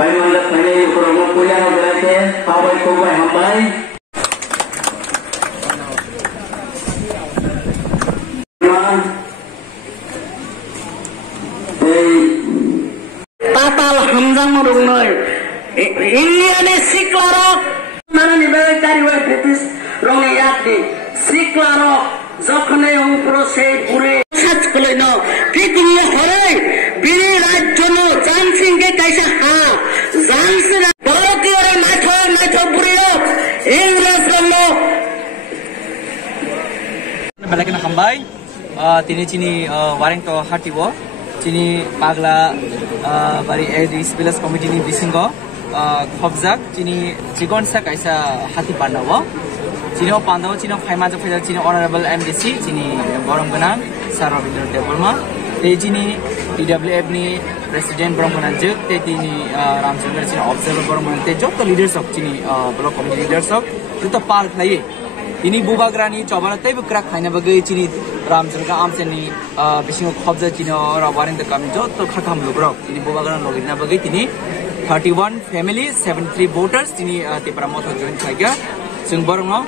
Baik mandat kami promo punya berarti kawan kawan hambai. Tatal hamzang merungai. Ini ada siklarok. Mana nih bagai kariwai betis rongeyati siklarok. Zokhne proses pure sach koleno prithiwi hore biri rajyono jansingke kaisa ha jansira bharatiya matho puriyo ingres romo balakin hambai tini chini wareng to hatibo chini pagla bari edis bilas committee ni bisingo khobjak chini jigonsa kaisa hati pandawo chini pandawo chini khaima jok chini honorable MDC chini borong ganang sar Rabindra Debolma te chini TWF ni president borong ganang jek te tini Ramchandra chini observer borong ganang te jok leaders of chini block committee leaders of to par khlai ini bubagrani chobana tai bukra khaina bagai chini Ramchandra amseni bisingo khobja chini rawaring the kam jok to khakham lubrok chini bubagrani logina bagai tini 31 families 73 voters tini te pramoto join khaiga जों बरंगो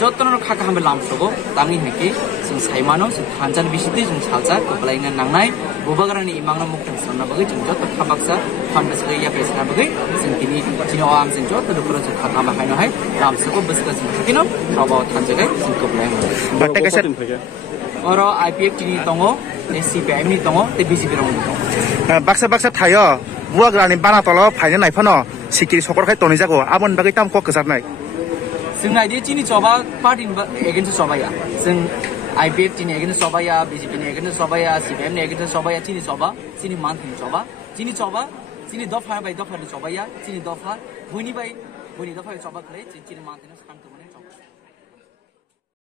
जतन खाका हम लामसगो तांनि हेके जों साइमानो जों खानजान बिसिति जों सालजा कबलायना नांनाय बुबाग्रानि इमांनो मुक्तन सनना बगै जों जत खाबाक्सा फामबसगै या पेसना बगै जों तिनि तिनो आम जों जत दुखुर जों खाका बाहायनो हाय लामसगो बसगा जों खिनो रावबा थानजगै जों कबलायनो बाटे कैसे और IPF तिनि दंगो CPM नि दंगो ते BJP रंग बाक्सा बाक्सा थायो बुबाग्रानि बाना तल फायनो नायफानो सिकिरि सकरखाय तनि जागो आबन बगै ताम को गजारनाय जों आइदि चिनि चबा पार्टी एगेन्स्ट सबाया जों IPF चिनि एगेन्स्ट सबाया BJP नि एगेन्स्ट सबाया CPM नि एगेन्स्ट सबाया चिनि चबा चिनि मानथि चबा चिनि दफा बाय दफा नि चबाया चिनि दफा बुनि दफा चबा खले चिनि मानथि सान तो माने चबा